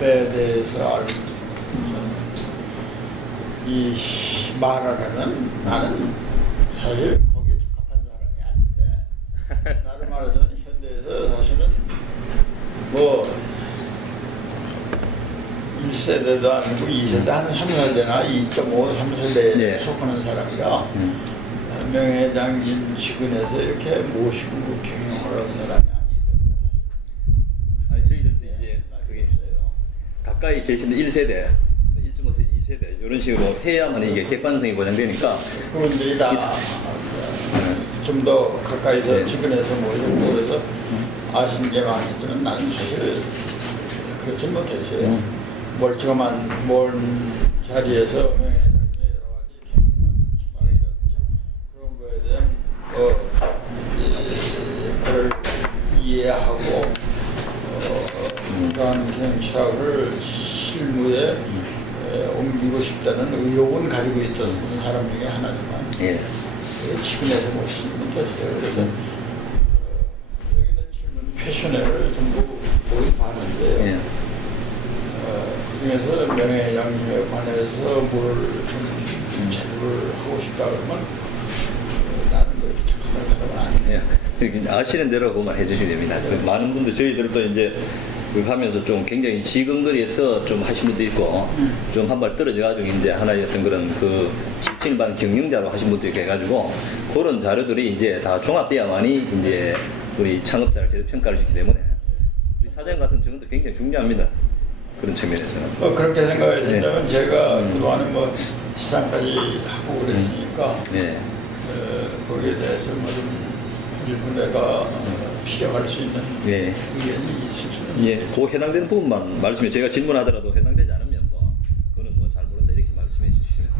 대해서 알고 이 말하라는 나는 사실 거기에 적합한 사람이 아닌데 나를 말하자면 현대에서 사실은 뭐 1세대도 아니고 2세대 한 3세대나 2.5, 3세대에 네. 속하는 사람이라 명예회장님 측근에서 이렇게 모시고 경영을 하는 사람이 아니기 때문에 아니 저희들도 이제 그게 없어요. 가까이 계신 1세대, 1.5세대, 2세대 이런 식으로 해야만 이게 객관성이 보장되니까 그분들이 다 좀 더 가까이서 네. 측근에서 모시고 그래서 아시는 게 많았지만 난 사실 그렇지 못했어요. 멀쩡한 먼 자리에서 명예회장님의 여러 가지 경영하는 주말이라든지 그런 거에 대한 그걸 이해하고 그러한 경영 철학을 실무에 옮기고 싶다는 의욕은 가지고 있던 사람 중에 하나지만 예. 측근에서 모시지 못했어요. 그래서 여기는 질문 퀘셔너를 전부 보긴 봤는데요. 예. 그중에서 명예회장님에 관해서 뭘 좀 제도를 하고 싶다 그러면 나는 그렇게 착한 사람은 아니에요. 예. 아시는 대로 그만 해주시면 됩니다. 많은 분들 저희들도 이제 그 가면서 좀 굉장히 지근거리에서 좀 하신 분도 있고 좀 한 발 떨어져 가지고 이제 하나의 어떤 그런 그 직진반 경영자로 하신 분도 있고 해가지고 그런 자료들이 이제 다 종합돼야만이 이제 우리 창업자를 제대로 평가를 시키기 때문에 우리 사장 같은 경우도 굉장히 중요합니다. 그런 측면에서는. 그렇게 생각하신다면 제가 그동안에 뭐 시장까지 하고 그랬으니까 네. 거기에 대해서 뭐좀 일부 내가 필요할 수 있는 예. 의견이 있을 수는 예. 그 해당되는 부분만 말씀해 제가 질문하더라도 해당되지 않으면 뭐 그거는 뭐 잘 모른다 이렇게 말씀해 주시면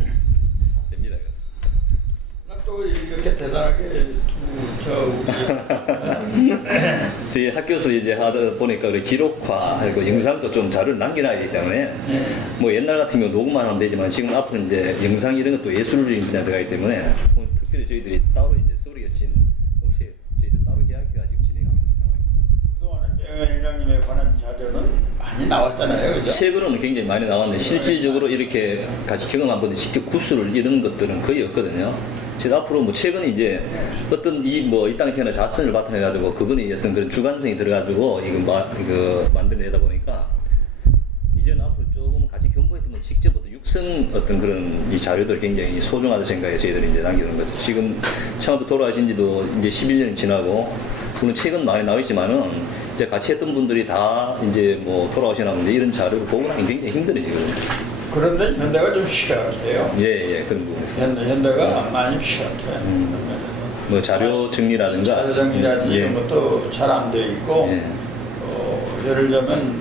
됩니다. 또 이렇게 대단하게 저희 학교에서 이제 하다 보니까 우리 기록화 그리고 영상도 좀 자료를 남겨놔야 되기 때문에 뭐 옛날 같은 경우 녹음만 하면 되지만 지금 앞으로 이제 영상 이런 것도 예술적인 분야 들어가기 때문에 특별히 저희들이 따로 이제 소리 여친 없이 저희들 따로 계약해가지고 진행하고 있는 상황입니다. 그동안에 회장님에 관한 자료는 많이 나왔잖아요, 그죠? 최근에는 굉장히 많이 나왔는데 실질적으로 이렇게 같이 경험한 분들 직접 구술을 이런 것들은 거의 없거든요. 제가 앞으로 뭐 최근에 이제 어떤 이 땅에 태어나 자선을 바탕해가지고 그분이 어떤 그런 주관성이 들어가지고 이거 만들어내다 보니까 이제는 앞으로 조금 같이 견본했던 분 직접 어떤 육성 어떤 그런 이 자료들 굉장히 소중하다 생각에 저희들이 이제 남기는 거죠. 지금 처음부터 돌아가신 지도 이제 11년이 지나고 그건 최근 많이 나와있지만은 이제 같이 했던 분들이 다 이제 뭐 돌아가시나 본데 이런 자료를 보고 나면 굉장히 힘들어지거든요. 그런데 현대가 좀 취약해요. 예, 그런 부분에서. 현대가 많이 취약해. 뭐 자료 정리라든가. 자료 정리라든지 이런 것도 잘 안 돼 있고, 예. 예를 들면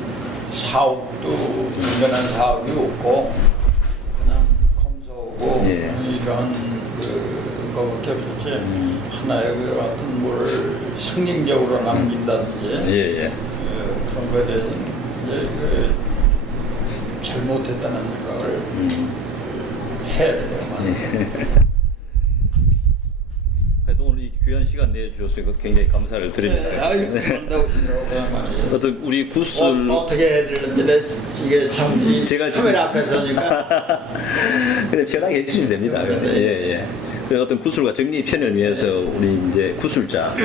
사업도 인간한 사업이 없고, 그냥 검사하고 예. 이런 그거밖에 없었지. 하나의 그 어떤 뭘 상징적으로 남긴다든지 예. 그런 거에 대해서 이제 잘못했다는 생각을 해야 돼요. 하여튼 오늘 이 귀한 시간 내주셔서 굉장히 감사를 드립니다. 아이고, 그런다고 생각하면 어떤 우리 구슬 어떻게 해야 되는지 이게 참 제가 카메라 앞에 서니까 그냥 편하게 해주시면 됩니다. 예. 그래서 어떤 구술과 정리 편을 위해서 우리 이제 구술자,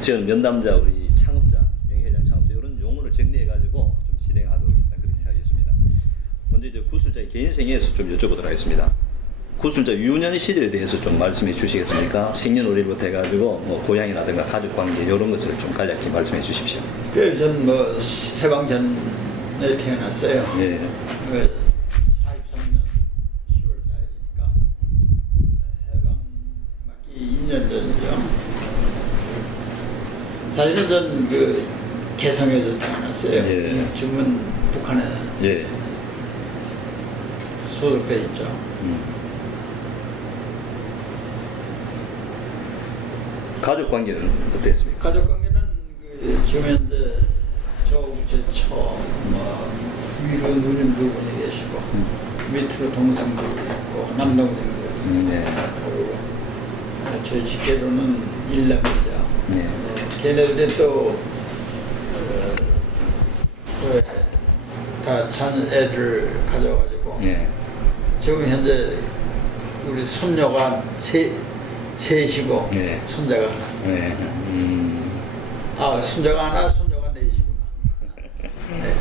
지금 면담자, 우리 창업자, 명예회장 창업자 이런 용어를 정리해가지고 좀 진행하도록 일단 그렇게 하겠습니다. 먼저 이제 구술자의 개인생애에서 좀 여쭤보도록 하겠습니다. 구술자 유년 시절에 대해서 좀 말씀해 주시겠습니까? 생년월일부터 해가지고 뭐 고향이라든가 가족관계 이런 것을 좀 간략히 말씀해 주십시오. 전 뭐 해방 전에 태어났어요. 예. 43년 10월 4일이니까 해방 맞기 2년 전이죠. 사실은 전 그 개성에서 태어났어요. 예. 지금은 북한에 예. 소속돼 있죠. 가족 관계는 어땠습니까? 가족 관계는 지금 현재 제 처 위로 누님 두 분이 계시고 밑으로 동생들이 있고 남동생들이 네. 그리고 저희 직계로는 일남이죠. 네. 걔네들이 또 다 애들을 가져가지고 예. 지금 현재 우리 손녀가 셋이고 예. 손자가 하나. 예. 손자가 하나, 손녀가 넷이구나. 네.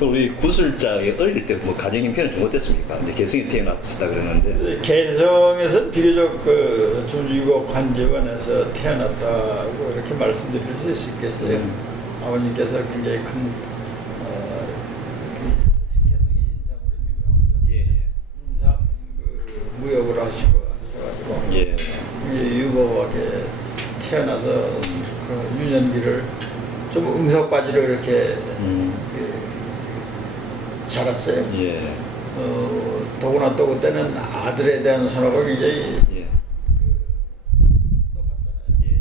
우리 구슬자의 어릴 때 뭐 가정 형편은 좀 어땠습니까? 이제 개성에서 태어났다 그랬는데. 개성에서는 비교적 좀 유복한 집안에서 태어났다고 이렇게 말씀드릴 수 있겠어요. 아버님께서 굉장히 큰 개성이 인삼으로 유명하죠. 예. 인삼 무역을 하셔가지고 예. 유복하게 태어나서 그 유년기를 좀 응석바지로 이렇게 자랐어요. 예. 더구나 또 그때는 아들에 대한 선호가 굉장히 예. 높았잖아요. 예.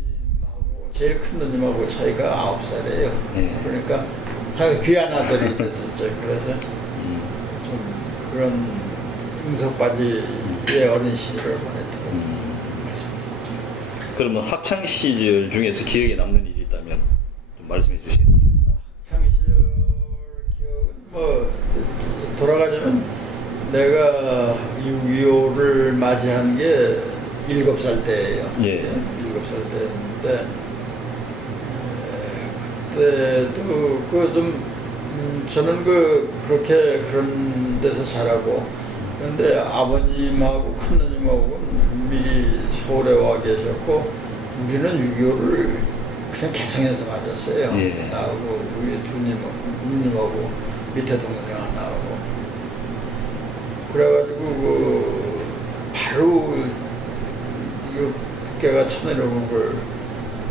누님하고 제일 큰 누님하고 차이가 9살이에요. 예. 그러니까 상당히 귀한 아들이 됐었죠. 그래서 좀 그런 응석바지의 어린 시절을 보냈다고 말씀드렸죠. 그러면 학창 시절 중에서 기억에 남는 일이 있다면 좀 말씀해 주시겠습니까? 학창시절 기억은 뭐 돌아가자면 내가 6.25를 맞이한 게 7살 때예요. 예. 7살 때였는데 그때도 저는 그렇게 그런 데서 자라고 그런데 아버님하고 큰누님하고는 미리 서울에 와 계셨고 우리는 6.25를 그냥 개성에서 맞았어요. 예. 나하고 위에 누님하고 밑에 동생 하나하고 그래가지고 바로 이 북괴가 쳐내려오는 걸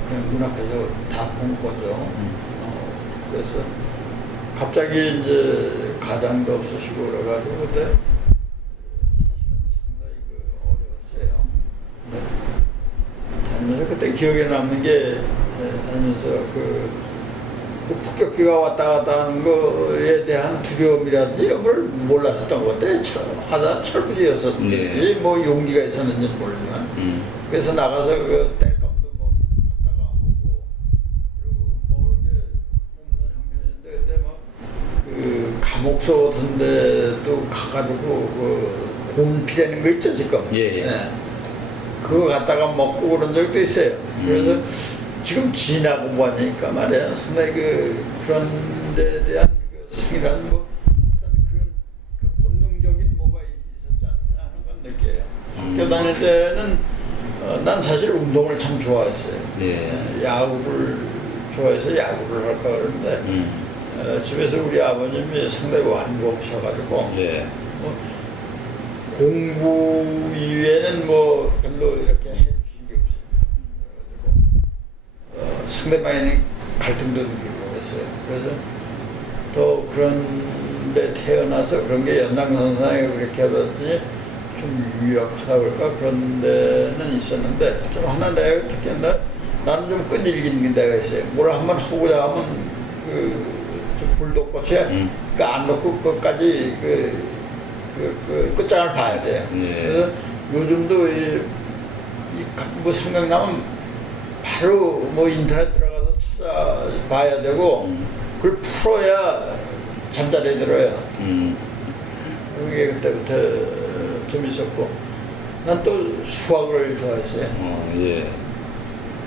그냥 눈앞에서 다 본 거죠. 그래서 갑자기 이제 가장도 없으시고 그래가지고 그때 사실은 상당히 어려웠어요. 다니면서 그때 기억에 남는 게 다니면서 그 폭격기가 왔다 갔다 하는 거에 대한 두려움이라든지 이런 걸 몰랐었던 것 같아요. 하다 철부지였었는지 뭐 용기가 있었는지는 모르지만 그래서 나가서 그 땔감도 뭐 갔다가 하고 그리고 먹을 게 없는 형편인데 그때 뭐 그 감옥소 같은 데도 가가지고 그 곤피라는 거 있죠 지금. 예. 네. 그거 갖다가 먹고 그런 적도 있어요. 그래서 지금 지나고 보니까 말이야 상당히 그런 데 대한 생이라는 뭐 어떤 그런 그 본능적인 뭐가 있었지 않느냐 하는 건 느껴요. 학교 다닐 때는 난 사실 운동을 참 좋아했어요. 예. 야구를 좋아해서 야구를 할까 그러는데 집에서 우리 아버님이 상당히 완고하셔가지고 예. 공부 이외에는 뭐 별로 이렇게 해주신 게 없어요. 그래가지고 상대방에는 갈등도 느끼고 그랬어요. 그래서 또 그런 데 태어나서 그런 게 연장선상에 그렇게 하더니 좀 유약하다 그럴까 그런 데는 있었는데 좀 하나 내가 특히 나는 좀 끈질긴 데가 있어요. 뭘 한번 하고자 하면 좀 불독꽃에 안 놓고 끝까지 그 끝장을 봐야 돼요. 예. 그래서 요즘도 뭐 생각나면 바로 뭐 인터넷 들어가서 찾아봐야 되고 그걸 풀어야 잠자리에 들어요. 그게 그때부터 좀 있었고 난 또 수학을 좋아했어요. 예.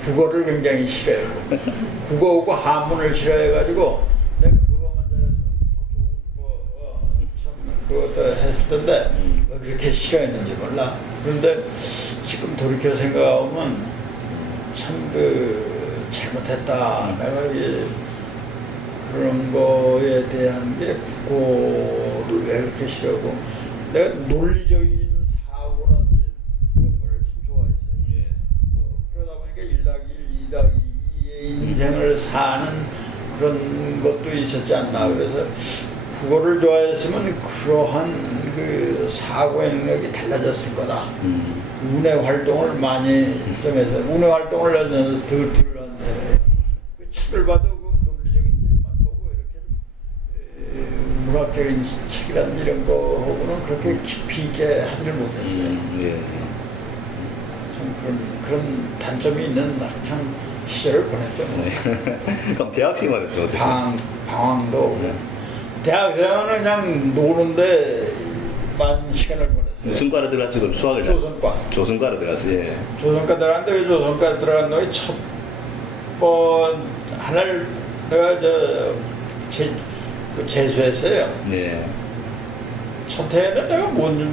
국어를 굉장히 싫어했고 국어하고 한문을 싫어해가지고 내가 그거만 잘했으면 더 좋은 그것도 했을 텐데 왜 그렇게 싫어했는지 몰라. 그런데 지금 돌이켜 생각하면 참 잘못했다. 내가 그런 거에 대한 게 국어를 왜 그렇게 싫어하고 내가 논리적인 사고라든지 이런 걸 참 좋아했어요. 예. 뭐 그러다 보니까 1+1, 2+2의 인생을 사는 그런 것도 있었지 않나. 그래서 국어를 좋아했으면 그러한 그 사고의 능력이 달라졌을 거다. 운해 활동을 많이 좀 해서 운해 활동을 하면서 덜 한 세대예요. 그 책을 봐도 그 논리적인 책만 보고 이렇게 문학적인 책이란 이런 거하고는 그렇게 깊이 있게 하지를 못했어요. 예. 참 그런 단점이 있는 학창 시절을 보냈죠. 뭐. 그럼 대학 생활은 좀 어땠어요? 방황도 그래. 대학생활은 그냥 노는데 많은 시간을 보냈어요. 무슨 과를 들어갔죠? 그럼 수학을 조선과. 조선과를 들어갔어요. 예. 조선과 들어갔는데 그 조선과 들어간 놈이 첫 번 하나를 내가 재수했어요. 네. 첫 해에는 내가 뭔지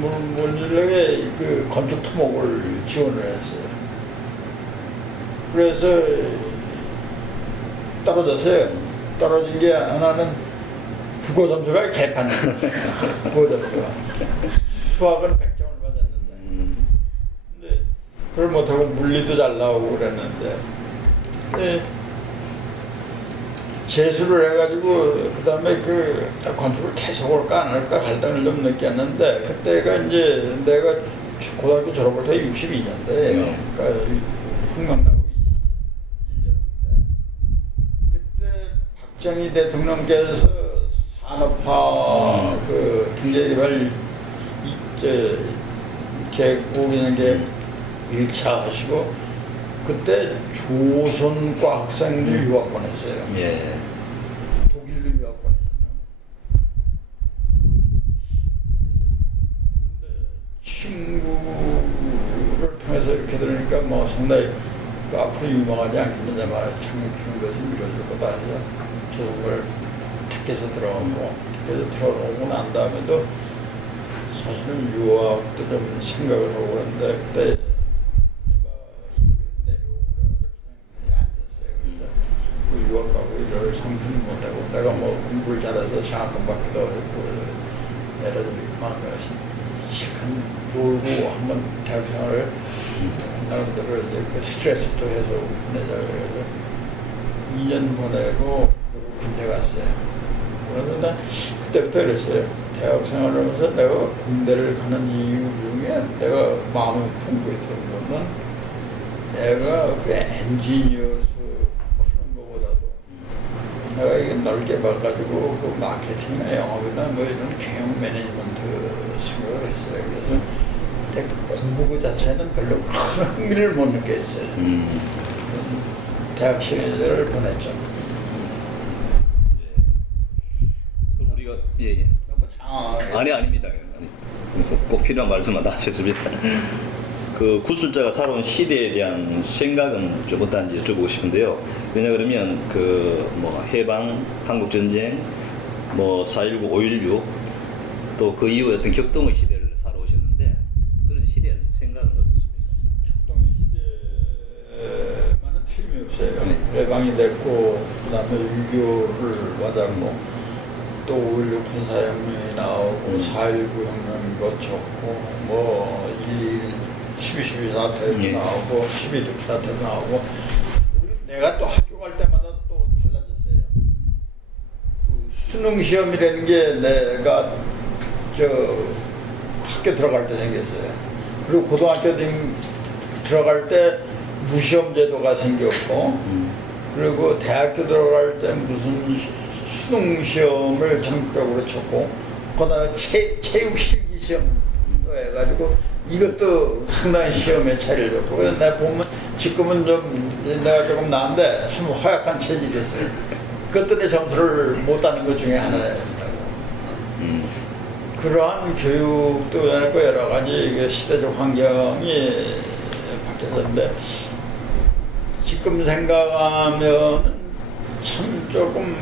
그 건축 토목을 지원을 했어요. 그래서 떨어졌어요. 떨어진 게 하나는 국어 점수가 개판. 국어 점수가. 수학은 100점을 받았는데. 근데 그걸 못하고 물리도 잘 나오고 그랬는데. 재수를 해가지고 그 다음에 그 건축을 계속 할까 안 할까 갈등을 좀 느꼈는데 그때가 이제 내가 고등학교 졸업할 때 62년대예요. 그러니까 혁명 나고 1년인데 그때 박정희 대통령께서 산업화 그 경제개발 계획 게 1차 하시고 그때 조선과 학생들 유학 보냈어요. 예. 독일로 유학 보냈었다고. 근데 친구를 통해서 이렇게 들으니까 뭐 상당히 그 앞으로 유명하지 않겠느냐 참 것을 이뤄줄 거다 해서 조선을 택해서 들어오고 난 다음에도 사실은 유학도 좀 생각을 하고 그랬는데 그때 유학 가고 일을 상편을 못하고 내가 뭐 공부를 잘해서 장학금 받기도 어렵고 애를 막 실컷 놀고 한번 대학 생활을 나름대로 이제 그 스트레스도 해서 보내자 그래가지고 2년 보내고 군대 갔어요. 그래서 난 그때부터 그랬어요. 대학 생활을 하면서 내가 군대를 가는 이유 중에 내가 마음을 품고 있었던 건 내가 그 엔지니어로서 내가 이게 넓게 봐가지고 그 마케팅이나 영업이나 뭐 이런 경영 매니지먼트 생각을 했어요. 그래서 내 공부 그 자체는 별로 큰 흥미를 못 느꼈어요. 대학 시절을 보냈죠. 우리가 예. 너무 장황하게. 아닙니다. 꼭 필요한 말씀만 다 하셨습니다. 그 구술자가 살아온 시대에 대한 생각은 좀 어떤지 여쭤보고 싶은데요. 왜냐 그러면 그 뭐 해방, 한국 전쟁, 뭐 4.19, 5.16 또 그 이후에 어떤 격동의 시대를 살아오셨는데 그런 시대의 생각은 어떻습니까? 격동의 시대만은 틀림이 없어요. 해방이 됐고 그다음에 6.25를 받았고 또 5.16 군사혁명이 나오고 4.19 혁명이 거쳤고 뭐 12.12 사태도 나오고 12.6 사태도 나오고 내가 또 학교 갈 때마다 또 달라졌어요. 수능 시험이라는 게 내가 학교 들어갈 때 생겼어요. 그리고 고등학교 들어갈 때 무시험 제도가 생겼고 그리고 대학교 들어갈 때 무슨 수능 시험을 전국적으로 쳤고 그다음에 체육 실기 시험도 해가지고 이것도 상당히 시험에 차이를 줬고 내가 보면 지금은 좀 내가 조금 나은데 참 허약한 체질이었어요. 그것들의 점수를 못 따는 것 중에 하나였다고. 그러한 교육도 해놓고 여러 가지 시대적 환경이 바뀌었는데 지금 생각하면 참 조금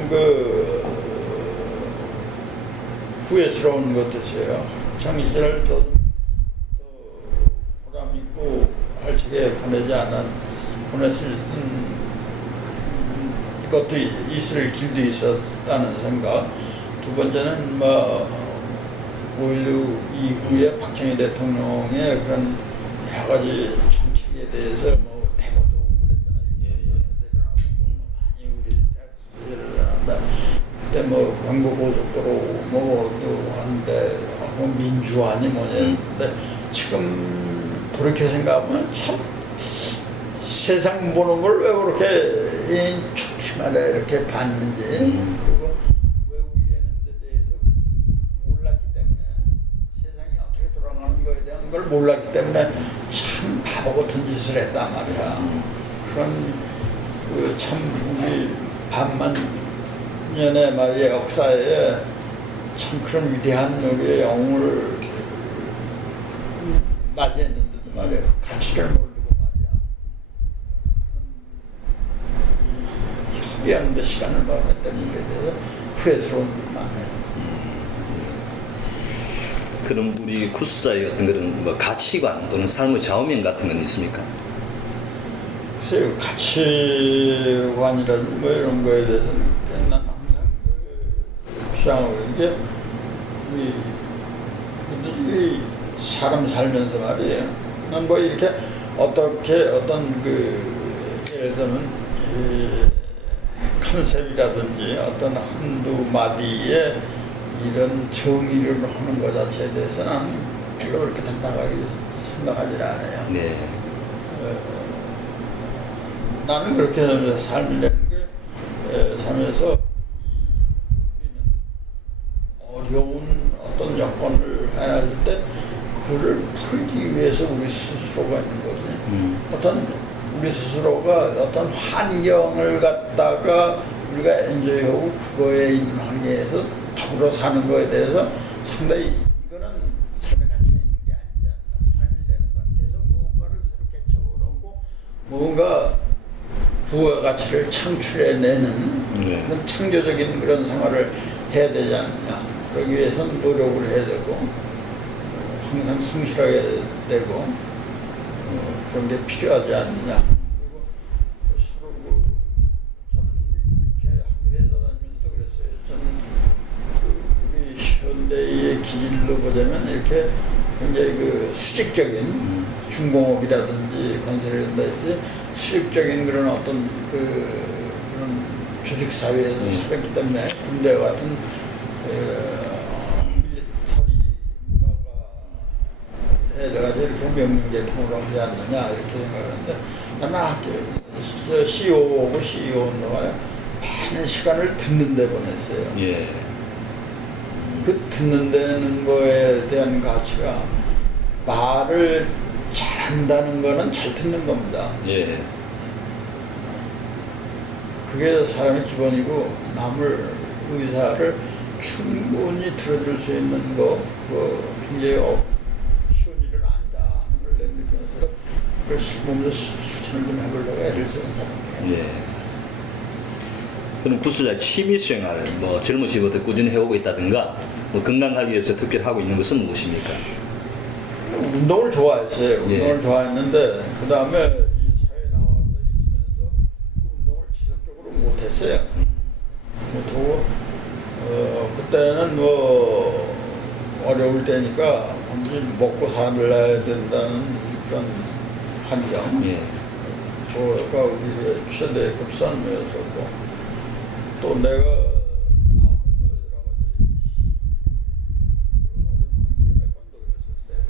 후회스러운 것도 있어요. 학창 시절 또 보람 있고 알차게 보낼 수 있는 것도 있을 길도 있었다는 생각. 두 번째는 5.16 이후에 박정희 대통령의 그런 여러 가지 정책에 대해서 데모도 오고 그랬잖아요. 많이 우리 대학생들을 한다. 그때 경부고속도로 또 하는데 민주화니 뭐냐 했는데 지금 돌이켜 생각하면 참 세상 보는 걸 왜 그렇게 좋게 말해 이렇게 봤는지 그리고 외국이라는 데 대해서 몰랐기 때문에 세상이 어떻게 돌아가는 거에 대한 걸 몰랐기 때문에 참 바보 같은 짓을 했단 말이야. 그런 그 참 우리 반만 년의 말이야 역사에 참 그런 위대한 우리의 영웅을 맞이했는데도 말이야 가치를 모르고 말이야 협의하는데 시간을 벌었다는 것에 대해서 후회스러운 일이 많아요. 그럼 우리 구스자의 어떤 그런 뭐 가치관 또는 삶의 좌우명 같은 건 있습니까? 글쎄요, 가치관이라든지 뭐 이런 거에 대해서는 난 항상 주장하고 이게 이 사람 살면서 말이에요. 난 뭐 이렇게 어떻게 어떤 예를 들면 이 컨셉이라든지 어떤 한두 마디에 이런 정의를 하는 것 자체에 대해서는 별로 그렇게 답답하게 생각하지 않아요. 네. 나는 그렇게 하면서 삶이라는 게 삶에서 우리는 어려운 어떤 여건을 해야 할 때 그를 풀기 위해서 우리 스스로가 있는 거거든요. 어떤 우리 스스로가 어떤 환경을 갖다가 우리가 엔조이하고 그거에 있는 환경에서 더불어 사는 거에 대해서 상당히 이거는 삶의 가치가 있는 게 아니냐. 삶이라는 건 계속 뭔가를 새로 개척하고 뭔가 부가가치를 창출해내는 그런 창조적인 그런 생활을 해야 되지 않느냐. 그러기 위해서는 노력을 해야 되고 항상 성실하게 되고 그런 게 필요하지 않느냐. 그리고 서로 저는 이렇게 회사 다니면서도 그랬어요. 저는 우리 현대의 기질로 보자면 이렇게 굉장히 수직적인 중공업이라든지 건설이라든지 수직적인 그런 어떤 그런 조직 사회에서 살았기 때문에 군대 같은 밀리터리 문화가 해가지고 이렇게 명령계통으로 하지 않느냐 이렇게 생각하는데 나는 CEO하고 CEO는 많은 시간을 듣는 데 보냈어요. 예. 그 듣는 데는 거에 대한 가치가 말을 잘한다는 거는 잘 듣는 겁니다. 예. 그게 사람의 기본이고 남을 의사를 충분히 들어줄 수 있는 거 그거 굉장히 쉬운 일은 아니다 하는 걸 느끼면서 그걸 몸에서 실천을 좀 해보려고 애를 쓰는 사람이에요. 예. 그럼 구스자 취미 생활을 뭐 젊은 시부터 꾸준히 해오고 있다든가 뭐 건강을 위해서 특별히 하고 있는 것은 무엇입니까? 운동을 좋아했어요. 예. 운동을 좋아했는데 그 다음에 이 사회에 나와서 있으면서 그 운동을 지속적으로 못했어요. 못하고 그때는 뭐 어려울 때니까 완전히 먹고 살아야 된다는 그런 환경. 예. 그가 우리 최대 급산이었었고 또 내가 나오면서 여러 가지 어려운 환경에 몇 번 놓였었어요.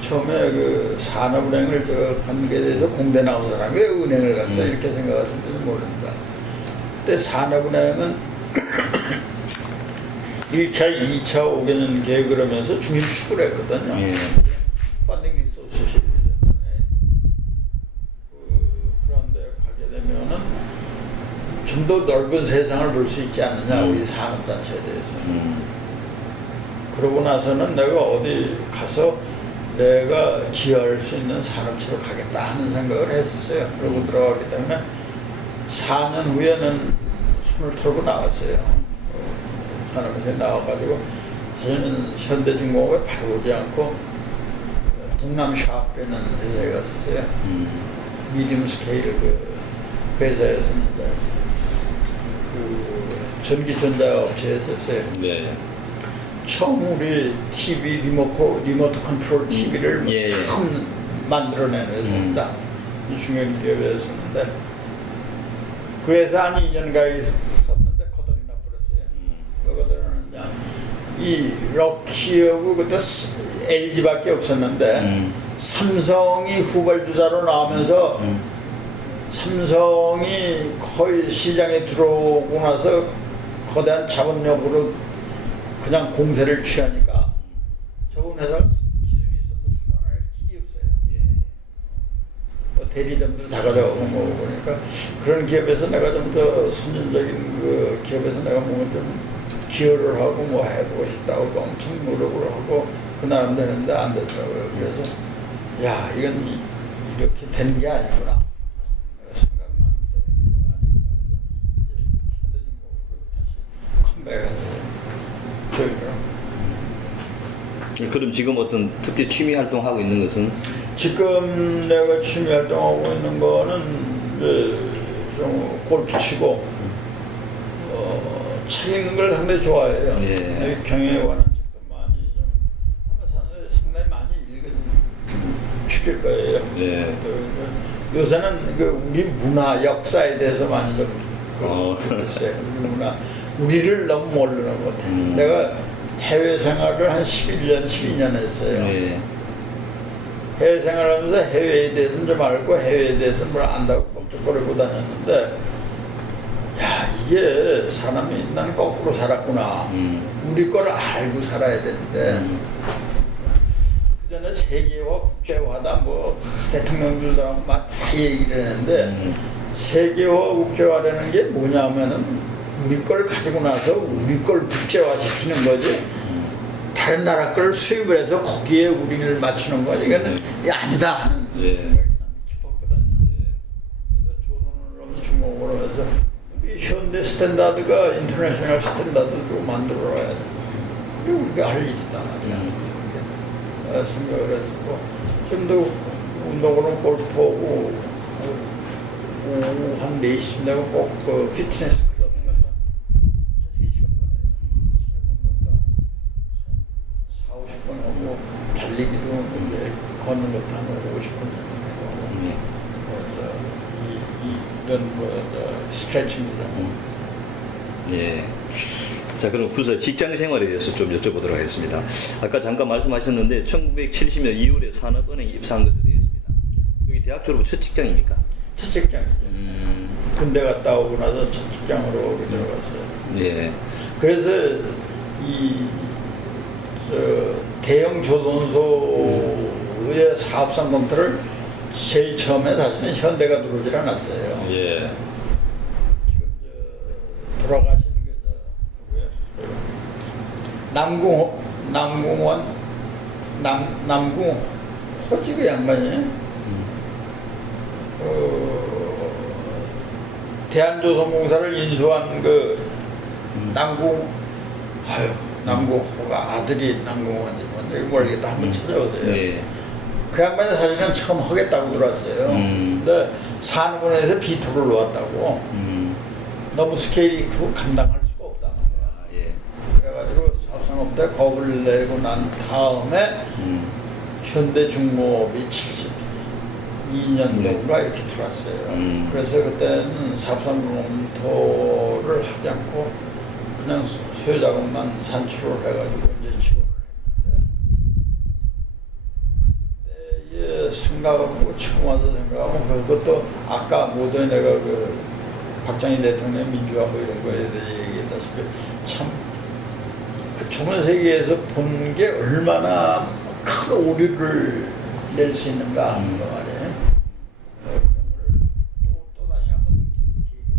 처음에 산업은행을 간 게 대해서 공대 나온 사람이 왜 은행을 갔어 이렇게 생각하실지도 모릅니다. 그때 산업은행은 1차, 2차 5개년 계획을 하면서 중립 축구를 했거든요. 예. 펀딩 리소스십이기 때문에 그런 데 가게 되면은 좀 더 넓은 세상을 볼 수 있지 않느냐 우리 산업 자체에 대해서. 그러고 나서는 내가 어디 가서 내가 기여할 수 있는 산업체로 가겠다 하는 생각을 했었어요. 그러고 들어갔기 때문에 4년 후에는 손을 털고 나왔어요. 산업에서 나와가지고 사실은 현대중공업에 바로 오지 않고 동남샤프라는 회사에 갔었어요. 미디움 스케일 회사였었는데 전기전자 업체에 있었어요. 네. 처음 우리 TV 리모트 컨트롤 TV를 예. 처음 만들어낸 회사입니다. 중요한 기업이었었는데 그 회사 한 2년간 있었는데 거덜이 나버렸어요. 왜 거덜이났냐? 이 럭키하고 그때 LG밖에 없었는데 삼성이 후발주자로 나오면서 삼성이 거의 시장에 들어오고 나서 거대한 자본력으로 그냥 공세를 취하니까 좋은 회사가 기술이 있어도 살아날 길이 없어요. 대리점들 다 가져가고 뭐 그러니까 그런 기업에서 내가 좀 더 선진적인 그 기업에서 내가 뭐 좀 기여를 하고 뭐 해보고 싶다고 엄청 노력을 하고 그 나름 되는데 안 되더라고요. 그래서 야 이건 이렇게 되는 게 아니구나. 생각만 되는 게 아니구나. 그래서 현대중공업으로 다시 컴백해서 조인을 하고. 그럼 지금 어떤 특히 취미 활동하고 있는 것은? 지금 내가 취미 활동하고 있는 거는 이제 좀 골프 치고 책 읽는 걸 상당히 좋아해요. 예. 경영에 관한 책도 많이 좀 아마 상당히 많이 읽은 축일 거예요. 예. 또 요새는 그 우리 문화 역사에 대해서 많이 좀 글쎄 우리 문화 우리를 너무 모르는 것 같아요. 내가 해외 생활을 한 11년, 12년 했어요. 예. 해외 생활하면서 해외에 대해서는 좀 알고 해외에 대해서는 뭘 안다고 뻑적거리고 다녔는데 야 이게 사람이 나는 거꾸로 살았구나. 우리 걸 알고 살아야 되는데 그전에 세계화 국제화다 뭐 대통령들하고 막 다 얘기를 했는데 세계화 국제화라는 게 뭐냐면은 우리 걸 가지고 나서 우리 걸 국제화시키는 거지 다른 나라 걸 수입을 해서 거기에 우리를 맞추는 거지. 이거는 아니다 하는 생각이 깊었거든요. 그래서 조선을 하면 중국어로 해서 우리 현대 스탠다드가 인터내셔널 스탠다드로 만들어야지. 그게 우리가 할 일이다 말이야. 이렇게 생각을 해서 좀 더 운동으로는 골프하고 오후 한 4시쯤 되면 꼭 그 피트니스 클럽 가서 한 3시간 만에 체력 운동도 한 4, 50분 하고 달리기도 이제 걷는 것도 한 50분 정도 하고 이런 스트레칭입니다. 예. 자, 그럼 구서 직장 생활에 대해서 좀 여쭤보도록 하겠습니다. 아까 잠깐 말씀하셨는데 1970년 2월에 산업은행에 입사한 것으로 되어 있습니다. 여기 대학 졸업 후 첫 직장입니까? 첫 직장이죠. 군대 갔다 오고 나서 첫 직장으로 오게 들어갔어요. 예. 그래서 대형 조선소의 사업상 검토를 제일 처음에 사실은 현대가 들어오질 않았어요. 예. 지금 돌아가신 게 누구야? 남궁원 남궁 호지 그 양반이 대한조선공사를 인수한 그 남궁호가 아들이 남궁원이지 뭔데 모르겠다. 한번 찾아오세요. 예. 그 양반이 사실은 처음 하겠다고 들어왔어요. 근데 산업원에서 비토를 놓았다고. 너무 스케일이 크고 감당할 수가 없다. 예. 그래가지고 사업상업 때 겁을 내고 난 다음에 현대중공업이 72년도인가 이렇게 들어왔어요. 그래서 그때는 사업상검토를 하지 않고 그냥 소유자금만 산출을 해가지고 이제 지원을 했는데 그때의 생각하고 지금 와서 생각하면 그것도 아까 모두에 내가 그 박정희 대통령 민주화 뭐 이런 거에 대해 얘기했다시피 참 그 좁은 세계에서 본 게 얼마나 큰 오류를 낼 수 있는가 하는 거 말이에요. 그런 걸 또 다시 한번 느끼는 계기가.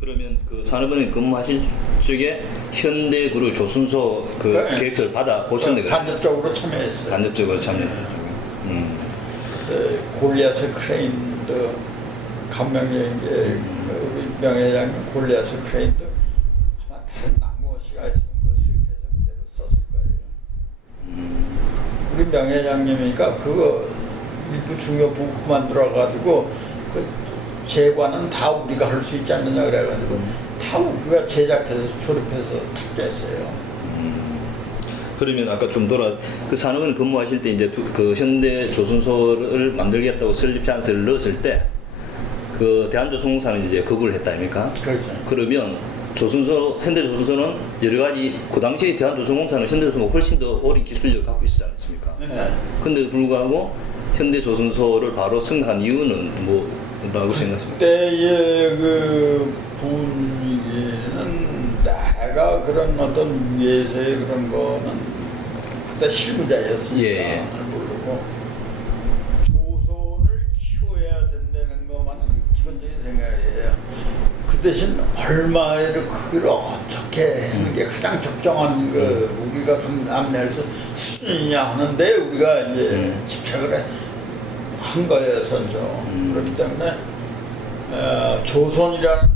그러면 그 산업은행 근무하실 적에 현대그룹 조선소 그 그래. 계획서를 받아 보셨네요. 간접적으로 참여했어요. 간접적으로 참여했죠. 그때 골리아스 크레인도 감명적인 게 우리 명예장 골리아스 크레인도 아마 다른 남궁호 씨가 해서 뭐 수입해서 그대로 썼을 거예요. 우리 명예장님이니까 그거 일부 중요 부품만 들어가지고 그 제관은 다 우리가 할 수 있지 않느냐 그래가지고 다 우리가 제작해서 조립해서 탑재했어요. 그러면 아까 좀 그 산업은 근무하실 때 이제 그 현대 조선소를 만들겠다고 설립 찬스를 넣었을 때 그 대한조선공사는 이제 거부를 했다 아닙니까? 그렇죠. 그러면 현대조선소는 여러 가지 그 당시에 대한조선공사는 현대조선보다 훨씬 더 어린 기술력을 갖고 있었지 않습니까? 네. 근데 불구하고 현대조선소를 바로 승한 이유는 뭐라고 생각하십니까? 그때의 그 분위기는 내가 그런 어떤 위에서의 그런 거는 그때 실무자였으니까 예. 모르고 조선을 대신 얼마를 그걸 어떻게 하는 게 가장 적정한 그 우리가 감내할 수준이냐 하는데 우리가 이제 집착을 한 거였었죠. 그렇기 때문에 조선이라는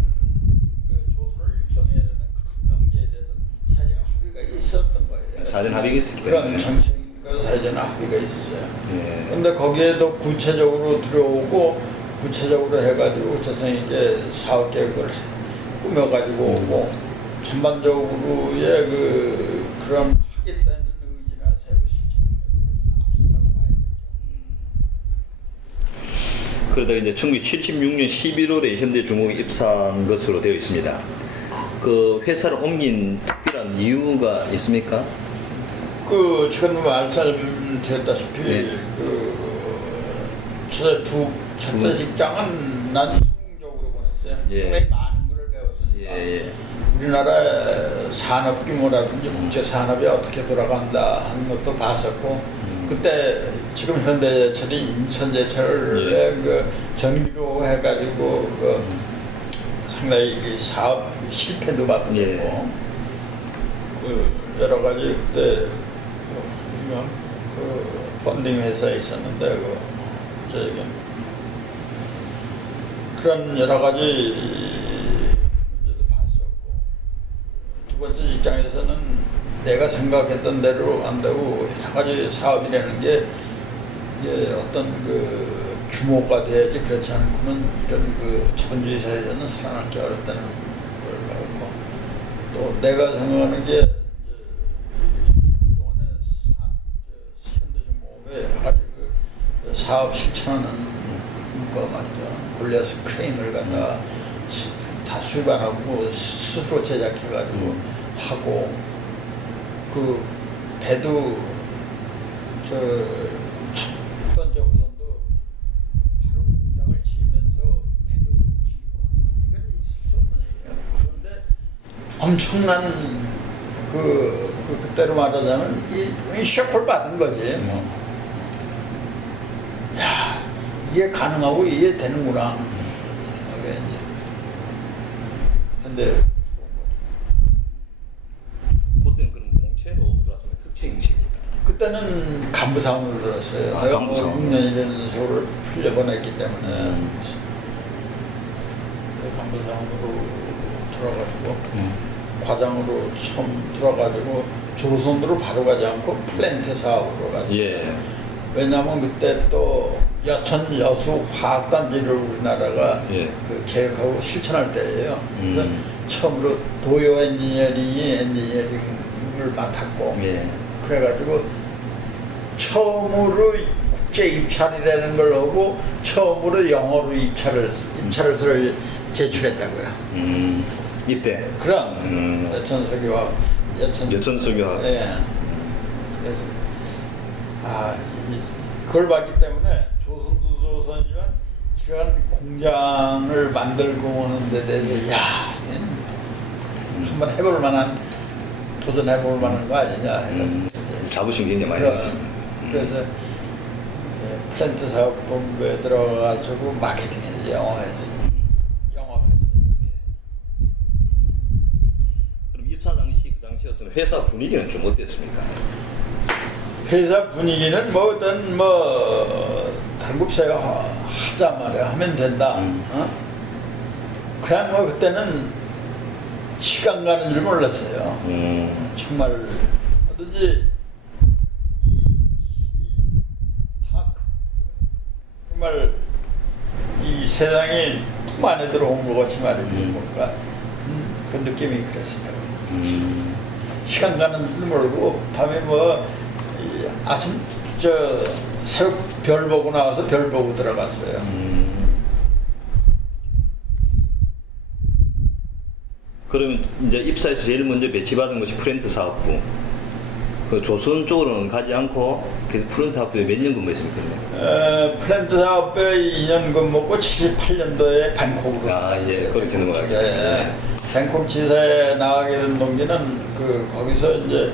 그 조선을 육성해야 되는 큰 명제에 대해서 사전 합의가 있었던 거예요. 사전 합의가 있었기 그런 때문에. 정책과 사전 합의가 있었어요. 예. 그런데 거기에도 구체적으로 들어오고 구체적으로 해가지고 조선에게 사업 계획을 꾸며가지고 오고 전반적으로의 그런 하겠다는 의지나 세부 실천 능력이 앞섰다고 봐야겠죠. 그러다 이제 1976년 11월에 현대중공에 입사한 것으로 되어 있습니다. 그 회사를 옮긴 특별한 이유가 있습니까? 그 지금 말씀드렸다시피 네. 첫째 직장은 난 성공적으로 보냈어요. 예. 상당히 많은 걸 배웠으니까. 예. 우리나라 산업 규모라든지 국제 산업이 어떻게 돌아간다 하는 것도 봤었고 그때 지금 현대제철이 인천제철의 그 전기로 해가지고 그 상당히 이 사업 실패도 받고 그 여러 가지 그때 유명 그 펀딩 회사에 있었는데 저기 그런 여러 가지 문제도 봤었고 두 번째 직장에서는 내가 생각했던 대로 안 되고 여러 가지 사업이라는 게 이제 어떤 그 규모가 돼야지 그렇지 않고는 이런 그 자본주의 사회에서는 살아남기 어렵다는 걸 알고 또 내가 생각하는 게 그동안에 현대중공업의 여러 가지 그 사업 실천하는 거 말이죠. 골리아스 크레인을 갖다 다 수입안하고 스스로 제작해가지고 하고 그 배도 첫 번째 호선도 바로 공장을 지으면서 배도 짓고 이거는 있을 수 없는 얘기예요. 그런데 엄청난 그때로 말하자면 이 쇼크를 받은 거지 뭐. 야 이게 가능하고 이게 되는구나. 이게 이제 근데 그때는 그럼 공채로 들어왔으면 특징이십니까? 그때는 간부사원으로 들었어요. 아, 내가 간부사원. 6년이라는 세월을 풀려보냈기 때문에 간부사원으로 들어가지고 과장으로 처음 들어가지고 조선으로 바로 가지 않고 플랜트 사업으로 갔어요. 예. 왜냐하면 그때 또 여천 여수 화학단지를 우리나라가 예. 그 계획하고 실천할 때예요. 그래서 처음으로 도요 엔지니어링을 맡았고 예. 그래가지고 처음으로 국제 입찰이라는 걸 하고 처음으로 영어로 입찰서를 제출했다고요. 이때. 그럼 여천석유화 여천석유화. 예. 그래서 그걸 봤기 때문에 조선도 조선이지만 이러한 공장을 만들고 오는 데 대해서 야 한번 해볼 만한 도전해볼 만한 거 아니냐. 자부심 굉장히 많이 그래서 플랜트 사업본부에 들어가가지고 마케팅에서 영업했어요. 그럼 입사 당시 그 당시 어떤 회사 분위기는 좀 어땠습니까? 회사 분위기는 뭐 어떤 당급사회 하자 말이야 하면 된다. 그냥 뭐 그때는 시간 가는 줄 몰랐어요. 정말 뭐든지 다 정말 이 세상이 품 안에 들어온 것 같이 말이지 뭔가 그 느낌이 그랬어요. 시간 가는 줄 모르고 밤에 아침 새벽 별 보고 나와서 별 보고 들어갔어요. 그러면 이제 입사해서 제일 먼저 배치받은 것이 프렌트 사업부. 그 조선 쪽으로는 가지 않고 계속 프렌트 사업부에 몇 년 근무했습니까? 플랜트 사업부에 2년 근무고 78년도에 뱅콕으로. 예, 그렇게 넘어가겠죠. 예. 뱅콕 지사에 나가게 된 동기는 거기서 이제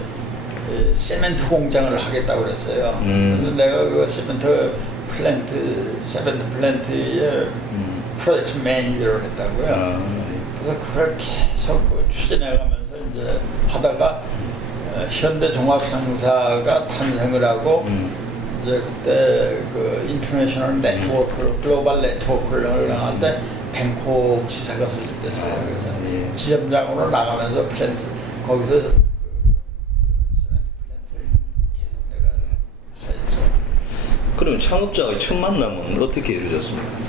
세멘트 공장을 하겠다고 그랬어요. 근데 내가 그 세멘트 플랜트의 프로젝트 매니저를 했다고요. 그래서 그걸 계속 추진해가면서 이제 하다가 현대종합상사가 탄생을 하고 이제 그때 그 인터내셔널 네트워크를 글로벌 네트워크를 나갈 때 뱅콕 지사가 설립됐어요. 그래서 예. 지점장으로 나가면서 플랜트 거기서 그 시멘트 플랜트를 계속 내가 했죠. 그러면 창업자의 첫 만남은 어떻게 이루어졌습니까?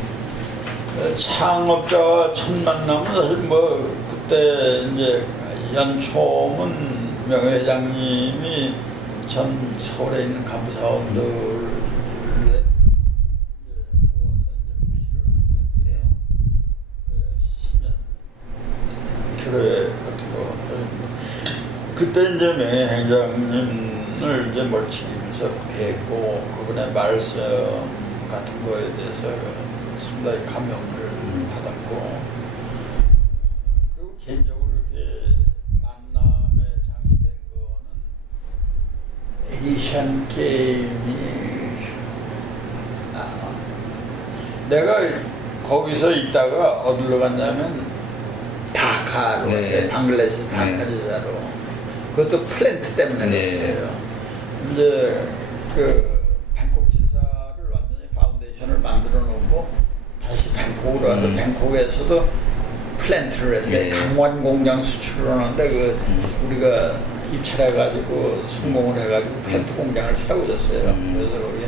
창업자와 첫 만남은 사실 뭐 그때 이제 연초문 명예회장님이 전 서울에 있는 간부 사원들을 모아서 이제 훈시를 하셨어요. 그 신년 교회 같은 거. 그때 이제 명예회장님을 이제 멀찍이면서 뵙고 그분의 말씀 같은 거에 대해서 상당히 감명을 받았고, 그리고 개인적으로 이렇게 만남의 장이 된 거는 에이시안 게임이 내가 거기서 있다가 어디로 갔냐면 다카로 네. 방글라데시 다카 지사로. 그것도 플랜트 때문에 갔어요. 이제 그 뱅콕 지사를 완전히 파운데이션을 만들어 놓고 다시 뱅콕으로 와서 뱅콕에서도 플랜트를 해서 강원 공장 수출을 하는데 그 우리가 입찰해가지고 성공을 해가지고 플랜트 공장을 세워줬어요. 그래서 거기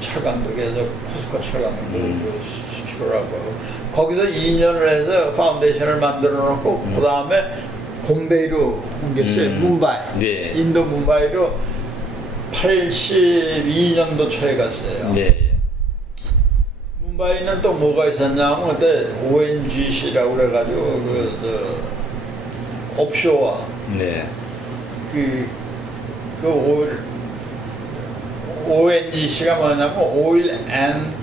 철강도 계속 포스코 철강도 수출을 하고 거기서 2년을 해서 파운데이션을 만들어 놓고 그 다음에 bombay로 옮겼어요. 뭄바이. 네. 인도 뭄바이로 82년도 초에 갔어요. 네. 뭄바이는 또 뭐가 있었냐면 그때 ONGC라고 그래가지고 옵쇼어 네. ONGC가 뭐냐면 Oil and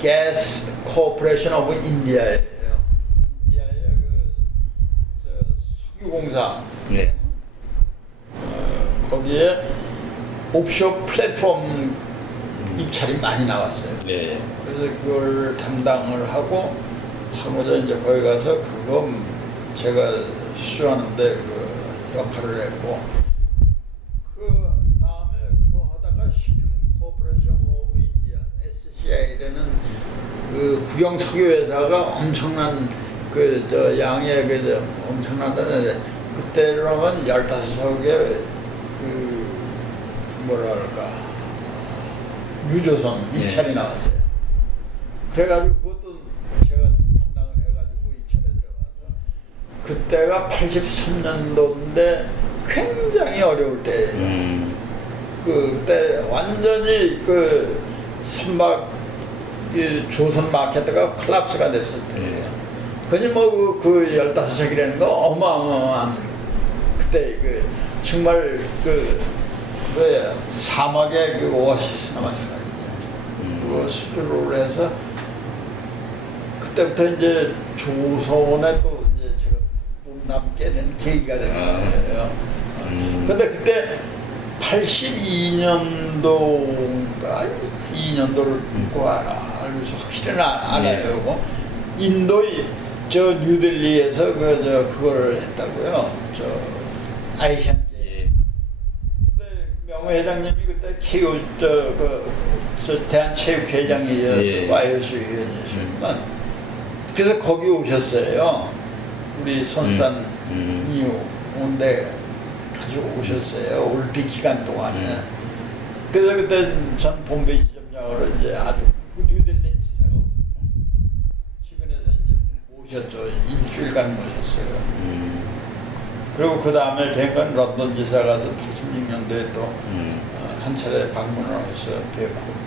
Gas Corporation of India예요. 인디아의 석유공사. 네. 거기에 옵쇼 플랫폼 입찰이 많이 나왔어요. 네. 그래서 그걸 담당을 하고자 이제 거기 가서 그거 제가 수주하는데 그 역할을 했고, 그 다음에 그거 하다가 시핑 코퍼레이션 오브 인디아 SCI라는 그 국영 석유 회사가 엄청난 양의 엄청난데 그때로는 15석의 그 뭐랄까 유조선 입찰이 나왔어요. 그래가지고 그것도 제가 담당을 해가지고 입찰에 들어가서 그때가 83년도인데 굉장히 어려울 때예요. 그때 완전히 그 선박 조선 마케트가 콜lap스가 됐을 때예요. 그니 뭐 그 15석이라는 거 어마어마한 그때 그 정말 사막의 그 오아시스나 마찬가지죠. 그거 수주를 해서 그때부터 이제 조선에 또 이제 제가 몸담게 된 계기가 된 거예요. 근데 그때 82년도인가 2년도를 알고서 확실히는 알아요. 인도의 저 뉴델리에서 그걸 했다고요. 아이시안 게임. 근데 명회장님이 그때 KO 대한체육회장이어서 YOC 위원이셨지만 그래서 거기 오셨어요. 우리 선산이 온데 가지고 오셨어요. 올림픽 기간 동안에. 그래서 그때 전 본베이 지점장으로 이제 아주 뉴델리 지사가 주변에서 이제 오셨죠. 일주일간 모셨어요. 그리고 그 다음에 뵌건 런던 지사 가서 86년도에 또 한 차례 방문을 해서 뵙고.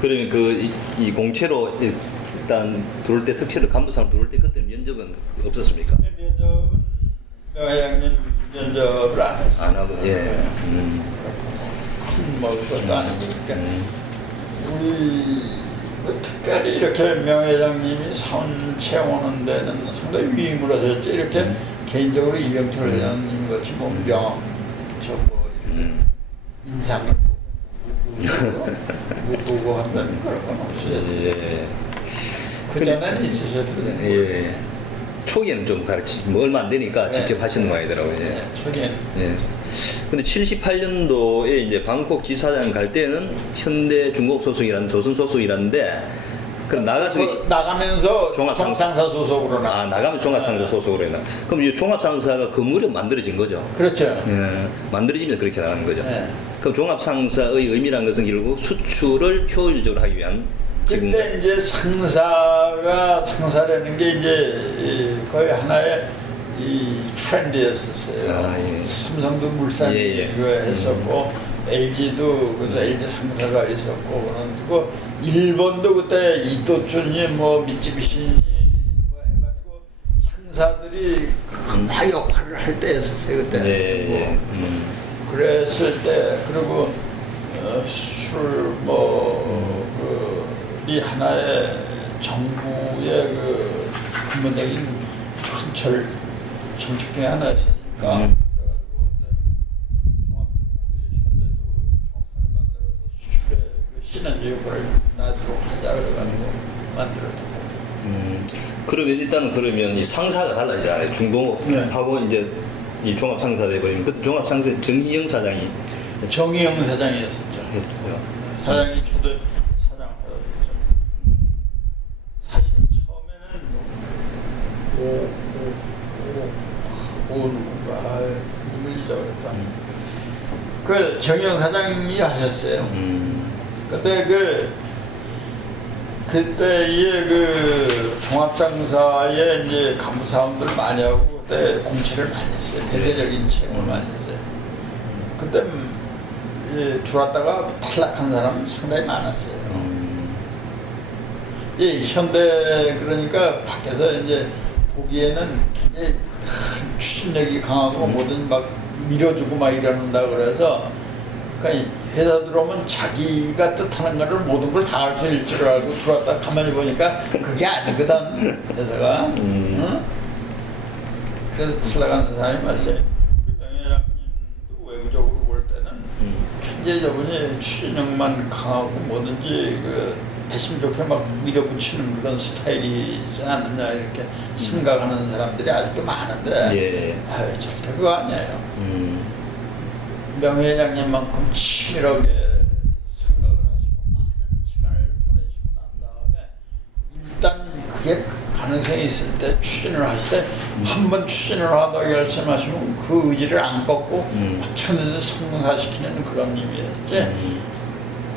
그러면 이 공채로 일단 들어올 때 특채로 간부사로 들어올 때 그때 면접은 없었습니까? 네, 면접은 명회장님 면접을 안 했어요. 안 하고 뭐 그것도 아니니까 우리 특별히 이렇게 명회장님이 사원 채우는 데는 상당히 위임을 하셨지. 이렇게 개인적으로 이병철 회장님 같이 뭐 인상을 못 보고 한다는 그런 건 없어요. 그 전에는 있으셨거든요. 예. 초기에는 좀 가르치, 뭐 얼마 안 되니까 네. 직접 하시는 모양이더라고요. 예. 네, 초기에는. 예. 근데 78년도에 이제 방콕 지사장 갈 때는 현대 중국 소속이라는 조선 소속이라는데 그럼 나가서 나가면서 종합상사. 종합상사 소속으로 아 나가면 종합상사 소속으로 했나? 그럼 이 종합상사가 그 무렵 만들어진 거죠? 그렇죠. 예. 만들어지면 그렇게 나가는 거죠. 네. 그럼 종합상사의 의미란 것은 결국 수출을 효율적으로 하기 위한 기금. 그때 이제 상사라는 게 이제 거의 하나의 이 트렌드였었어요. 아, 예. 삼성도 물산이 예, 예. 이거 했었고 LG도 그래서 LG 상사가 있었고 그런고 일본도 그때 이토촌이 뭐 미쯔비시 뭐 해가지고 상사들이 다 역할을 할 때였었어요 그때. 예, 예. 그랬을 때 그리고 술뭐이 하나의 정부의 그 근본적인 큰 정책 중에 하나였으니까 그래가지고 우리 현대도 종합상을 만들어서 수출에 그 시너지 효과를 나도록 하자 그래가지고 만들었던 거죠. 그러면 일단은 그러면 이 상사가 달라지잖아요. 중공업하고 이제 이 종합상사 돼버리면 그때 종합상사 정희영 사장이 정의영 사장이었었죠. 했고요. 사장이 초대 사장이었죠. 사실은 처음에는 누군가 이걸 잊어버렸다. 그 정의영 사장이 하셨어요. 근데 그때의 그 종합상사에 이제 간부사원들 많이 하고 그때 공채를 많이 했어요. 대대적인 채용을 많이 했어요. 그때 들어왔다가 탈락한 사람 상당히 많았어요. 이 현대 그러니까 밖에서 이제 보기에는 굉장히 큰 추진력이 강하고 뭐든 막 밀어주고 막 이러는다 그래서 그러니까 회사 들어오면 자기가 뜻하는 거를 모든 걸 다 할 수 있을 줄 알고 들어왔다 가만히 보니까 그게 아니거든 회사가. 응? 그래서 탈락하는 사람이 많았어요. 명예장님도 외부적으로 볼 때는 굉장히 저분이 추진력만 강하고 뭐든지 그 배심 좋게 막 밀어붙이는 그런 스타일이지 않느냐 이렇게 생각하는 사람들이 아직도 많은데 예. 아유, 절대 그거 아니에요. 명예장님만큼 치밀하게 생각을 하시고 많은 시간을 보내시고 난 다음에 일단 그게 가능성이 있을 때 추진을 하실 때 한 번 추진을 하다 결심하시면 그 의지를 안 꺾고 천연에 성공화시키는 그런 의미였지.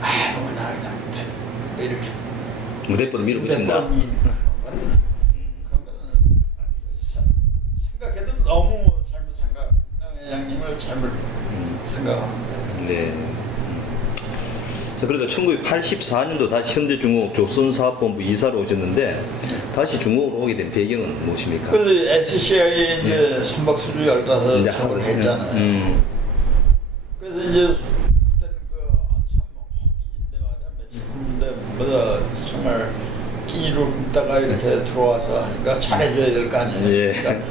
아이고 나 그냥 이렇게 무대뽀를 밀어붙인다. 그런 거는 생각해도 너무 잘못 회장님을 잘못 생각하는 거예요. 네. 자, 그래도 1984년도 다시 현대중공업 조선사업본부 이사로 오셨는데 다시 중공업으로 오게 된 배경은 무엇입니까? 그 SCI 이제 선박수주 15 이제 창을 하고, 했잖아요. 그래서 이제 그때는 참 허기진데 말이야 며칠 굶는데 정말 끼니를 굶다가 이렇게 들어와서 하니까 잘해줘야 될 거 아니에요. 예. 그러니까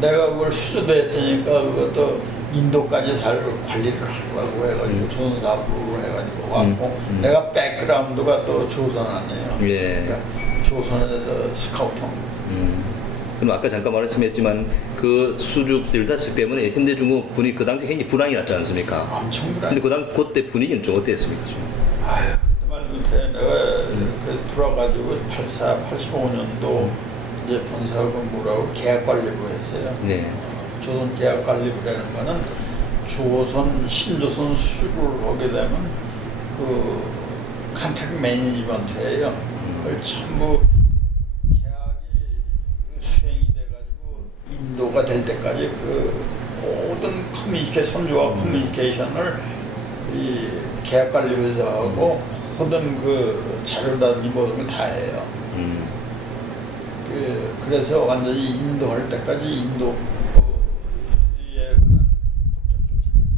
내가 그걸 수주도 했으니까 그것도 인도까지 잘 관리를 하려고 해가지고 조선사업부로 해가지고 왔고 내가 백그라운드가 또 조선 아니에요. 예. 그러니까 조선에서 스카우트한 거. 그럼 아까 잠깐 말씀했지만 그 수주 15척 때문에 현대중공업 분이 그 당시 굉장히 불황이 났지 않습니까? 엄청 근데 불안해. 그때 분위기는 좀 어땠습니까? 좀? 아유, 그때 말 못해. 내가 그 들어가지고 85년도 이제 본사 근무라고 계약관리부 했어요. 네. 조선 계약관리부라는 거는 조선, 신조선 수주를 하게 되면 그 컨트랙 매니지먼트예요. 그걸 전부 계약이 수행이 돼가지고 인도가 될 때까지 그 모든 선주와 커뮤니케이션을 이 계약관리부에서 하고 모든 그 자료라든지 모든 걸 다 해요. 그래서 완전히 인도할 때까지 인도에 관한 법적 절차까지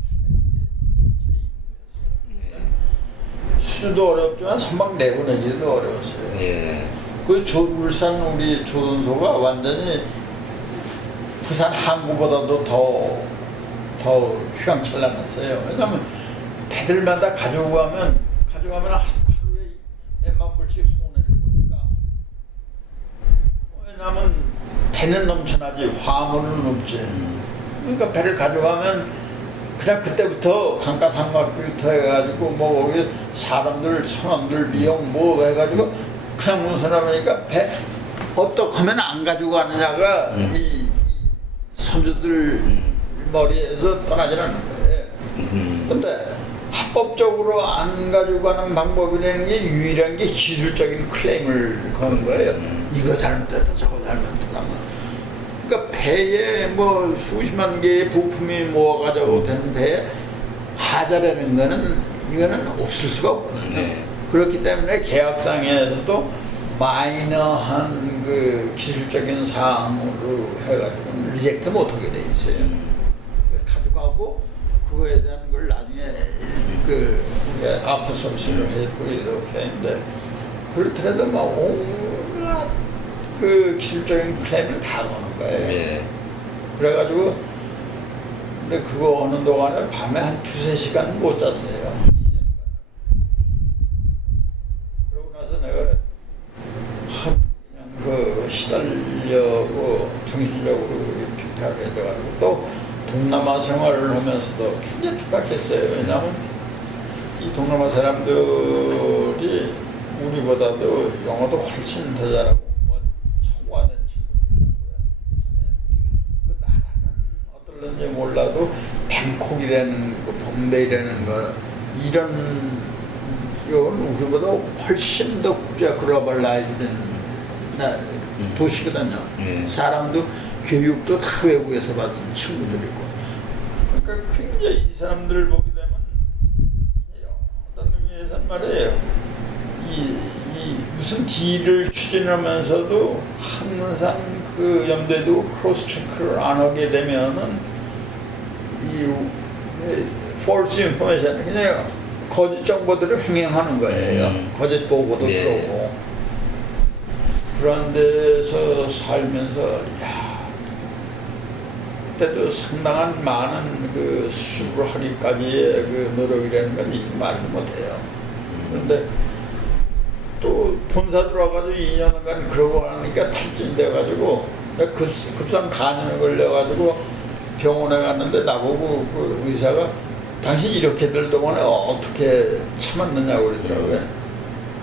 다 하는 게 제 임무였어요. 수주도 어렵지만 선박 내보내기도 어려웠어요. 예. 그 울산 우리 조선소가 완전히 부산 항구보다도 더 휘황찬란했어요. 왜냐하면 배들마다 가져가면 하루에 몇만 불씩 손해를 보니까 배는 넘쳐나지 화물은 없지. 그러니까 배를 가져가면 그냥 그때부터 감가상각부터 해가지고 뭐 거기 사람들 선원들 비용 뭐 해가지고 그냥 운선하니까 배 어떻게 하면 안 가지고 가느냐가 이 선주들 머리에서 떠나질 않는 거예요. 근데 합법적으로 안 가지고 가는 방법이라는 게 유일한 게 기술적인 클레임을 거는 거예요. 이거 잘못됐다 저거 잘못됐다. 그러니까 배에 뭐 수십만 개의 부품이 모아가지고 되는 배에 하자라는 거는 이거는 없을 수가 없거든요. 네. 그렇기 때문에 계약상에서도 마이너한 그 기술적인 사항으로 해가지고는 리젝트 못하게 돼 있어요. 가져가고 그거에 대한 걸 나중에 그 우리가 아프터 서비스를 해고 이렇게 했는데 그렇더라도 막 온갖 그 기술적인 클레임을 다 거는 거예요. 네. 그래가지고 근데 그거 하는 동안에 밤에 한 2-3시간 못 잤어요. 그러고 나서 내가 그냥 그 시달려고 정신적으로 핍박을 해가지고 또 동남아 생활을 하면서도 굉장히 핍박했어요. 왜냐하면 이 동남아 사람들이 우리보다도 영어도 훨씬 더 잘하고 뭐 초과된 친구들이라고요. 그 나라는 어떨런지 몰라도 뱅콕이라는 거, bombay라는 거 이런 이건 우리보다 훨씬 더 국제 글로벌라이즈된 도시거든요. 사람도 교육도 다 외국에서 받은 친구들이고. 그러니까 굉장히 이 사람들을 보게 되면 어떤 의미에서는 말이에요. 이 무슨 딜을 추진하면서도 항상 그 염두에 두고 크로스 체크를 안 하게 되면은 이 false information 그냥 거짓 정보들을 횡행하는 거예요. 거짓 보고도 들어오고. 그런 데서 살면서 그때도 상당한 많은 그 수습을 하기까지의 그 노력이라는 건 말도 못해요. 그런데 또 본사 들어와가지고 2년간 그러고 나니까 탈진이 돼가지고 급성 간염에 걸려가지고 병원에 갔는데 나보고 그 의사가 당신 이렇게 될 동안에 어떻게 참았느냐고 그러더라고요.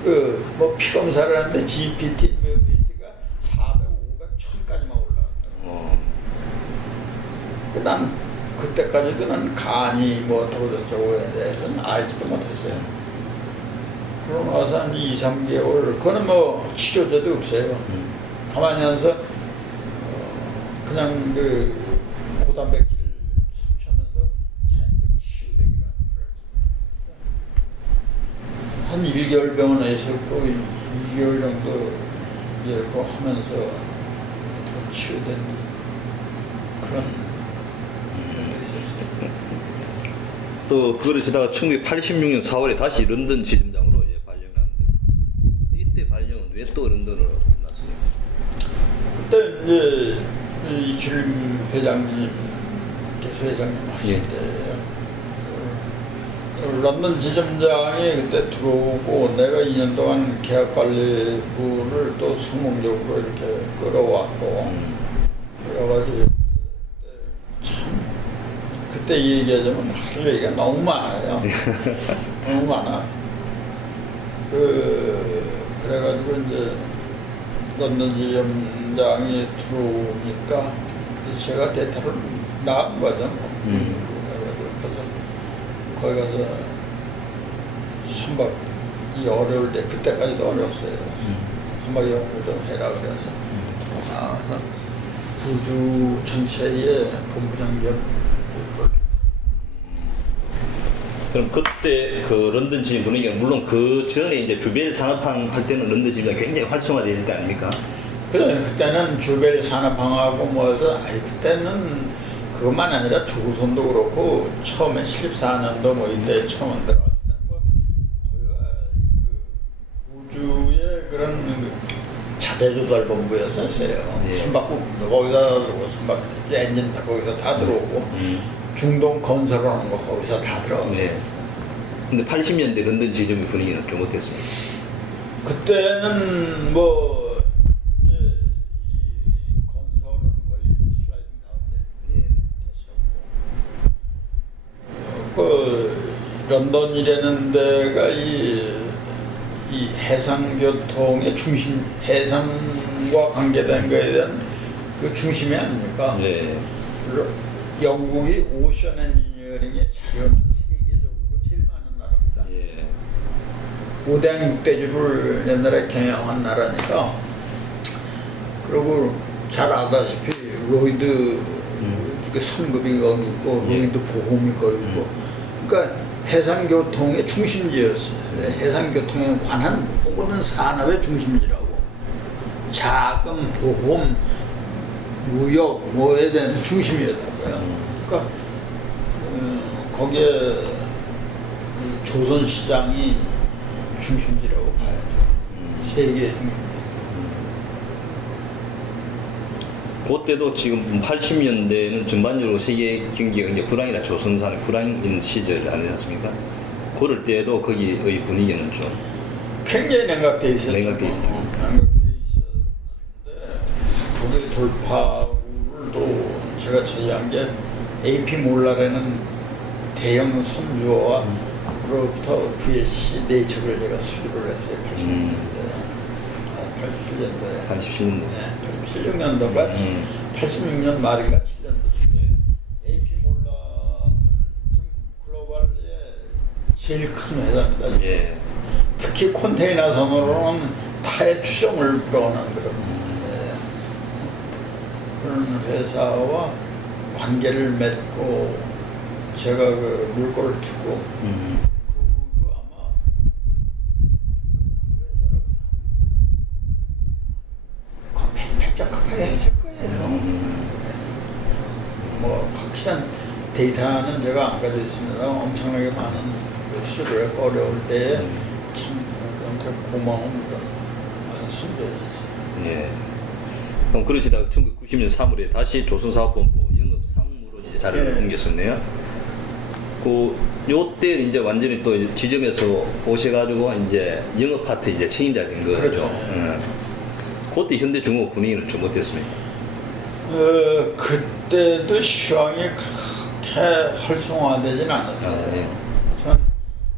그 뭐 피 검사를 하는데 GPT, BT가 400, 500, 1000까지만 올라갔더라고요. 난 그때까지도 난 간이 뭐 어쩌고 저쩌고에 대해서는 알지도 못했어요. 그러고 나서 한 2-3개월 그거는 뭐 치료제도 없어요. 가만히 앉아서 그냥 그 고단백질 섭취하면서 자연적 치유되기를 한 1개월 병원에 있었고 2개월 정도 이제 그거 하면서 치유된 그런 일들이 있었어요. 또 그거를 지다가 1986년 4월에 다시 런던 지점장으로 이제 발령을 하는데 이때 발령은 왜 또 런던으로 났습니까? 그때 이제 이준림 회장님, 개수회장님 하실 때 런던 지점장이 그때 들어오고 내가 2년 동안 계약관리부를 또 성공적으로 이렇게 끌어왔고 그래가지고 참 그때 얘기하자면 할 얘기가 너무 많아요. 너무 많아. 그래가지고 이제 런던 지점장이 들어오니까 제가 대타를 나간 거죠. 그래서 거기 가서 선박 이 어려울 때 그때까지도 어려웠어요. 선박 연구 좀 해라 그래서 나가서 구주 전체의 본부장 겸 그럼 그때 그 런던 지점 분위기가 물론 그 전에 이제 주벨 산업항 할 때는 런던 지점이 굉장히 활성화되어 때 아닙니까? 그때는 주벨 산업항하고 뭐해서 그때는 그것만 아니라 조선도 그렇고 처음에 14년도 뭐 이때 처음 들어갔을 때 뭐 거기가 그 우주의 그런 자재조달본부였었어요. 예. 선박부도 거기다 들어오고 선박 엔진 다 거기서 다 들어오고 중동 건설하는 거 거기서 다 들어가고. 네. 근데 80년대 런던 지점의 분위기는 좀 어땠습니까? 그때는 뭐 이제 이 건설을 런던이라는 데가 이 해상교통의 중심, 해상과 관계된 거에 대한 그 중심이 아닙니까? 네. 그리고 영국이 오션 엔지니어링의 자료는 세계적으로 제일 많은 나라입니다. 예. 5대 육대주를 옛날에 경영한 나라니까. 그리고 잘 아다시피 로이드 그 선급이 거기 있고 로이드 보험이 거기 있고 그러니까 해상교통의 중심지였어요. 해상교통에 관한 모든 산업의 중심지라고. 자금, 보험, 무역, 뭐에 대한 중심이었다고요. 그러니까 거기에 이 조선시장이 중심지라고 봐야죠. 세계의 중심지. 그때도 지금 80년대는 전반적으로 세계 경기가 이제 불황이나 조선산 불황인 시절 아니었습니까? 그럴 때도 거기의 분위기는 좀 굉장히 냉각돼 있었죠. 냉각돼 있었죠. 냉각돼 있었는데 거기 돌파구를 제가 처리한 게 AP 몰라라는 대형 선주와로부터 VSC 4척을 제가 수주를 했어요. 86년도에. 87년도에. 87년도. 네, 86년도가 86년 말인가 7년도쯤. AP 몰라는 지금 글로벌의 제일 큰 회사입니다. 예. 특히 컨테이너 선으로는 타의 추정을 불어넣는 그런 회사와 관계를 맺고 제가 그 물꼬를 트고 그 아마 그 회사로부터 백작하게 했을 거예요. 뭐 확실한 데이터는 제가 안 가지고 있습니다. 엄청나게 많은 수주를 했고 어려울 때에 참 고마운 그런 선배였어요. 예. 그럼 그러시다가 1990년 3월에 다시 조선사업본부 영업상무로 이제 자리를 예. 옮겼었네요. 요때 이제 완전히 또 이제 지점에서 오셔가지고 이제 영업 파트 이제 책임자 된 거죠. 그렇죠. 예. 그때 현대중공업 분위기는 좀 어땠습니까? 그때도 시황이 그렇게 활성화되진 않았어요. 아, 예. 하지만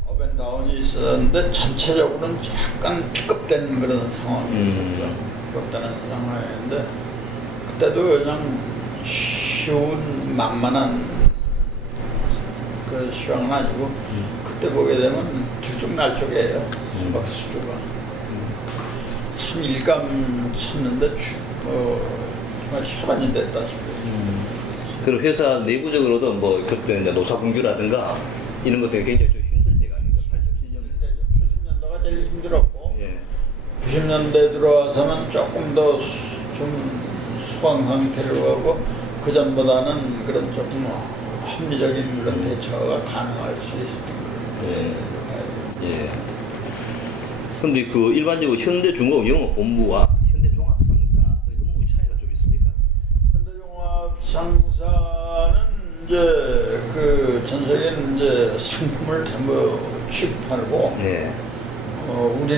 업앤다운이 있었는데 전체적으로는 약간 픽업된 그런 상황이었었죠. 픽업되는 상황이었는데 그때도 그냥 쉬운 만만한 그 시황은 아니고 그때 보게 되면 들쭉날쭉해요. 선박 수주가 참 일감 쳤는데 정말 혈안이 됐다 싶어요. 그리고 회사 내부적으로도 뭐 그때 이제 노사분규라든가 이런 것들이 굉장히 좀 힘들 때가 아닌가. 80년대가 제일 힘들었고 예. 90년대 들어와서는 조금 더 좀 수강 상태로 가고 그 전보다는 그런 조금 합리적인 그런 대처가 가능할 수 있을 때로 예. 근데 그 일반적으로 현대중공업 영업본부와 현대종합상사의 업무 차이가 좀 있습니까? 현대종합상사는 이제 그 전 세계 이제 상품을 전부 취급하고 네. 우리